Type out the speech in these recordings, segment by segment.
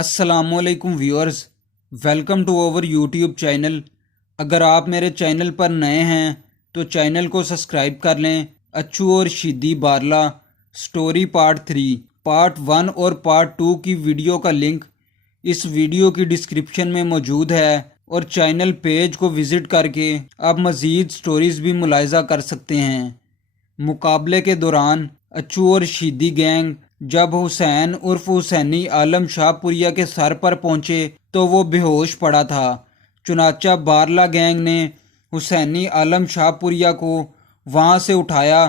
अस्सलाम वालेकुम viewers, welcome to our YouTube channel. अगर आप मेरे चैनल पर नए हैं तो चैनल को सब्सक्राइब कर लें। अच्छू और शिद्दी बारला स्टोरी पार्ट 3, पार्ट 1 और पार्ट 2 की वीडियो का लिंक इस वीडियो की डिस्क्रिप्शन में मौजूद है और चैनल पेज को विज़िट करके आप मज़ीद स्टोरीज़ भी मुलाहिज़ा कर सकते हैं। मुकाबले के दौरान अच्छू और शिद्दी गैंग जब हुसैन उर्फ हुसैनी आलम शाहपुरिया के सर पर पहुंचे तो वो बेहोश पड़ा था। चुनाचा बारला गैंग ने हुसैनी आलम शाहपुरिया को वहां से उठाया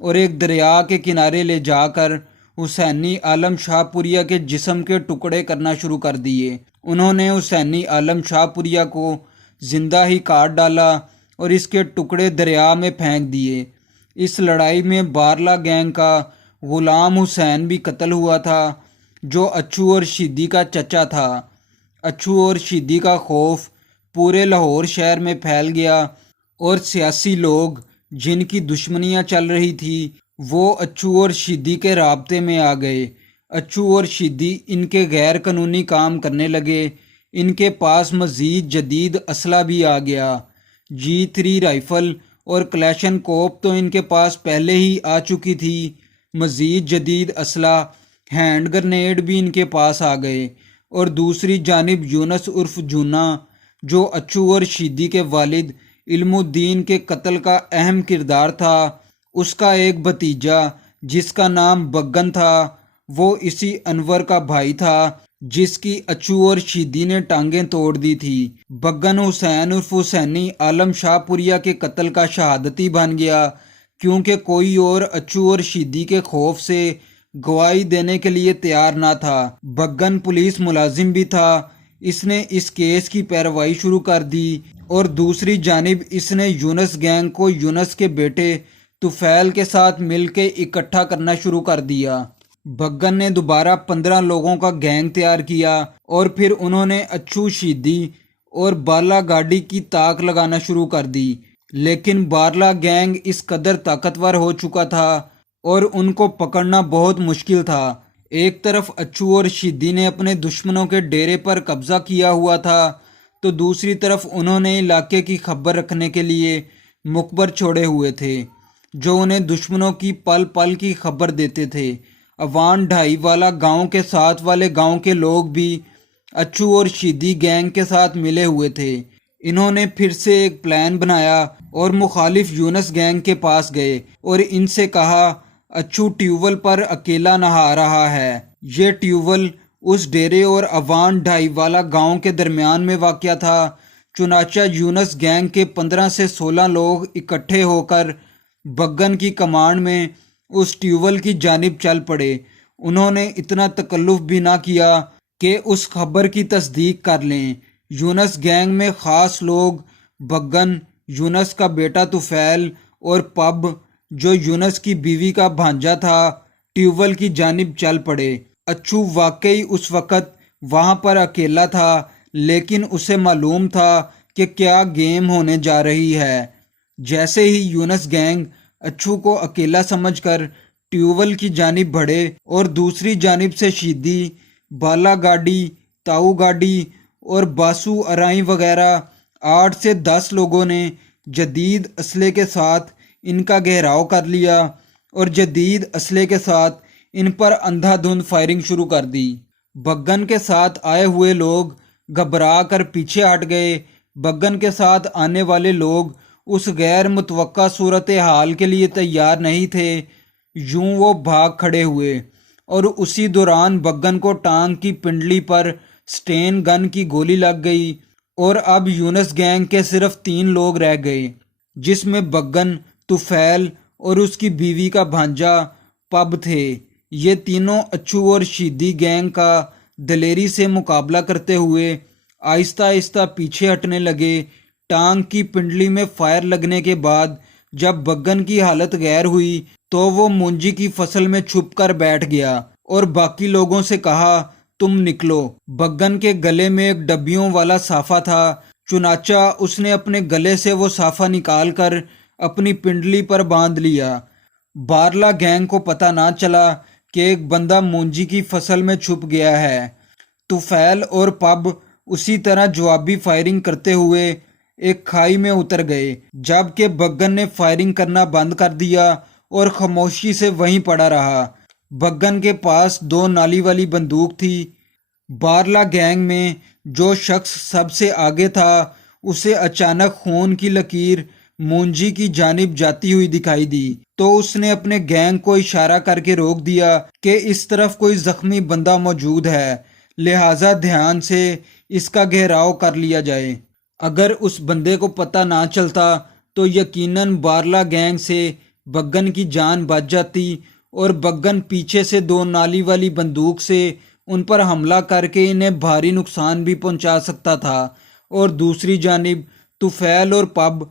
और एक दरिया के किनारे ले जाकर हुसैनी आलम शाहपुरिया के जिस्म के टुकड़े करना शुरू कर दिए। उन्होंने हुसैनी आलम शाहपुरिया को जिंदा ही काट डाला और इसके टुकड़े दरिया में फेंक दिए। इस लड़ाई में बारला गैंग का गुलाम हुसैन भी कत्ल हुआ था, जो अच्छू और शिद्दी का चचा था। अच्छू और शिद्दी का खौफ पूरे लाहौर शहर में फैल गया और सियासी लोग जिनकी दुश्मनियां चल रही थी वो अच्छू और शिद्दी के राब्ते में आ गए। अच्छू और शिद्दी इनके गैर कानूनी काम करने लगे। इनके पास मज़ीद जदीद असला भी आ गया। G3 राइफ़ल और क्लैशन कोप तो इनके पास पहले ही आ चुकी थी। मज़ीद जदीद असला हैंड ग्रेनेड भी इनके पास आ गए। और दूसरी जानिब यूनस उर्फ जूना, जो अच्छू और शिद्दी के वालिद इल्मुद्दीन के कत्ल का अहम किरदार था, उसका एक भतीजा जिसका नाम बग्गन था, वो इसी अनवर का भाई था जिसकी अच्छू और शिद्दी ने टांगें तोड़ दी थी। बग्गन हुसैन उर्फ हुसैनी आलम शाहपुरिया के कत्ल का शहादती बन गया, क्योंकि कोई और अच्छू और शिद्दी के खौफ से गवाही देने के लिए तैयार ना था। बग्गन पुलिस मुलाजिम भी था। इसने इस केस की पैरवाई शुरू कर दी और दूसरी जानिब इसने यूनस गैंग को यूनस के बेटे तुफैल के साथ मिलकर इकट्ठा करना शुरू कर दिया। बग्गन ने दोबारा 15 लोगों का गैंग तैयार किया और फिर उन्होंने अच्छू, शिद्दी और बारला गाड़ी की ताक लगाना शुरू कर दी। लेकिन बारला गैंग इस कदर ताकतवर हो चुका था और उनको पकड़ना बहुत मुश्किल था। एक तरफ अच्छू और शिद्दी ने अपने दुश्मनों के डेरे पर कब्जा किया हुआ था, तो दूसरी तरफ उन्होंने इलाके की खबर रखने के लिए मुखबर छोड़े हुए थे, जो उन्हें दुश्मनों की पल पल की खबर देते थे। अवान ढाई वाला गांव के साथ वाले गांव के लोग भी अच्छू और शिद्दी गैंग के साथ मिले हुए थे। इन्होंने फिर से एक प्लान बनाया और मुखालिफ यूनस गैंग के पास गए और इनसे कहा, अच्छू ट्यूबवेल पर अकेला नहा रहा है। ये ट्यूबवेल उस डेरे और अवान ढाई वाला गांव के दरमियान में वाक़या था। चुनाचा यूनस गैंग के 15 से 16 लोग इकट्ठे होकर बग्गन की कमांड में उस ट्यूबवेल की जानिब चल पड़े। उन्होंने इतना तकल्लुफ़ भी ना किया कि उस खबर की तस्दीक कर लें। यूनस गैंग में ख़ास लोग बग्गन, यूनस का बेटा तुफैल और पब, जो यूनस की बीवी का भांजा था, ट्यूबवेल की जानिब चल पड़े। अच्छू वाकई उस वक़्त वहाँ पर अकेला था, लेकिन उसे मालूम था कि क्या गेम होने जा रही है। जैसे ही यूनस गैंग अच्छू को अकेला समझकर ट्यूबवेल की जानिब बढ़े और दूसरी जानिब से शिद्दी, बाला गाड़ी, ताऊ गाड़ी और बासु अराई वगैरह 8 से 10 लोगों ने जदीद असले के साथ इनका घेराव कर लिया और जदीद असले के साथ इन पर अंधाधुंध फायरिंग शुरू कर दी। बग्गन के साथ आए हुए लोग घबरा कर पीछे हट गए। बग्गन के साथ आने वाले लोग उस गैर मुतवक्का सूरत हाल के लिए तैयार नहीं थे। यूं वो भाग खड़े हुए और उसी दौरान बग्गन को टांग की पिंडली पर स्टेन गन की गोली लग गई और अब यूनस गैंग के सिर्फ 3 लोग रह गए, जिसमें बग्गन, तुफैल और उसकी बीवी का भांजा पब थे। ये तीनों अच्छू और शिद्दी गैंग का दलेरी से मुकाबला करते हुए आहिस्ता आहिस्ता पीछे हटने लगे। टांग की पिंडली में फायर लगने के बाद जब बग्गन की हालत गैर हुई तो वो मूंजी की फसल में छुप कर बैठ गया और बाकी लोगों से कहा, तुम निकलो। बग्गन के गले में एक डब्बियों वाला साफा था। चुनाचा उसने अपने गले से वो साफा निकाल कर अपनी पिंडली पर बांध लिया। बारला गैंग को पता ना चला कि एक बंदा मूंजी की फसल में छुप गया है। طفیل اور پب اسی طرح جوابی فائرنگ کرتے ہوئے ایک کھائی میں اتر گئے، جبکہ بگن نے فائرنگ کرنا بند کر دیا اور خاموشی سے وہیں پڑا رہا۔ بگن کے پاس 2 نالی والی بندوق تھی۔ بارلا گینگ میں جو شخص سب سے آگے تھا اسے اچانک خون کی لکیر مونجی کی جانب جاتی ہوئی دکھائی دی، تو اس نے اپنے گینگ کو اشارہ کر کے روک دیا کہ اس طرف کوئی زخمی بندہ موجود ہے، لہٰذا دھیان سے اس کا گھیراؤ کر لیا جائے۔ اگر اس بندے کو پتہ نہ چلتا تو یقیناً بارلا گینگ سے بگن کی جان بچ جاتی اور بگن پیچھے سے 2 نالی والی بندوق سے ان پر حملہ کر کے انہیں بھاری نقصان بھی پہنچا سکتا تھا، اور دوسری جانب طفیل اور پب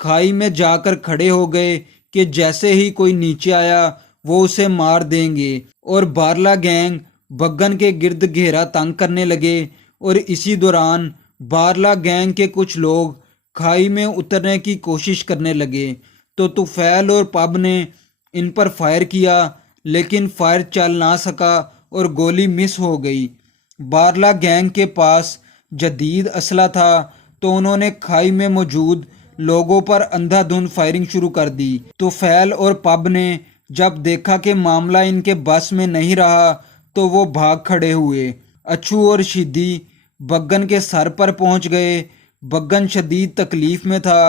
کھائی میں جا کر کھڑے ہو گئے کہ جیسے ہی کوئی نیچے آیا وہ اسے مار دیں گے، اور بارلا گینگ بگن کے گرد گھیرا تنگ کرنے لگے۔ اور اسی دوران بارلا گینگ کے کچھ لوگ کھائی میں اترنے کی کوشش کرنے لگے، تو طفیل اور پب نے ان پر فائر کیا، لیکن فائر چل نہ سکا اور گولی مس ہو گئی۔ بارلا گینگ کے پاس جدید اسلحہ تھا، تو انہوں نے کھائی میں موجود لوگوں پر اندھا دھند فائرنگ شروع کر دی۔ طفیل اور پب نے جب دیکھا کہ معاملہ ان کے بس میں نہیں رہا تو وہ بھاگ کھڑے ہوئے۔ اچھو اور شیدی بگن کے سر پر پہنچ گئے۔ بگن شدید تکلیف میں تھا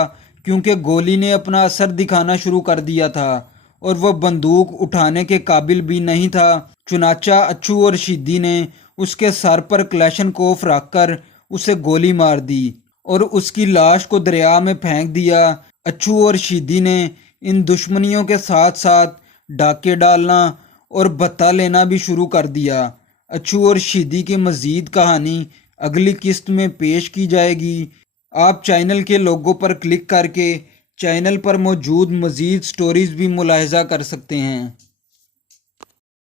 کیونکہ گولی نے اپنا اثر دکھانا شروع کر دیا تھا اور وہ بندوق اٹھانے کے قابل بھی نہیں تھا، چنانچہ اچھو اور شیدی نے اس کے سر پر کلیشن کوف رکھ کر اسے گولی مار دی اور اس کی لاش کو دریا میں پھینک دیا۔ اچھو اور شیدی نے ان دشمنیوں کے ساتھ ساتھ ڈاکے ڈالنا اور بھتہ لینا بھی شروع کر دیا۔ اچھو اور شیدی کی مزید کہانی اگلی قسط میں پیش کی جائے گی۔ آپ چینل کے لوگو پر کلک کر کے چینل پر موجود مزید سٹوریز بھی ملاحظہ کر سکتے ہیں۔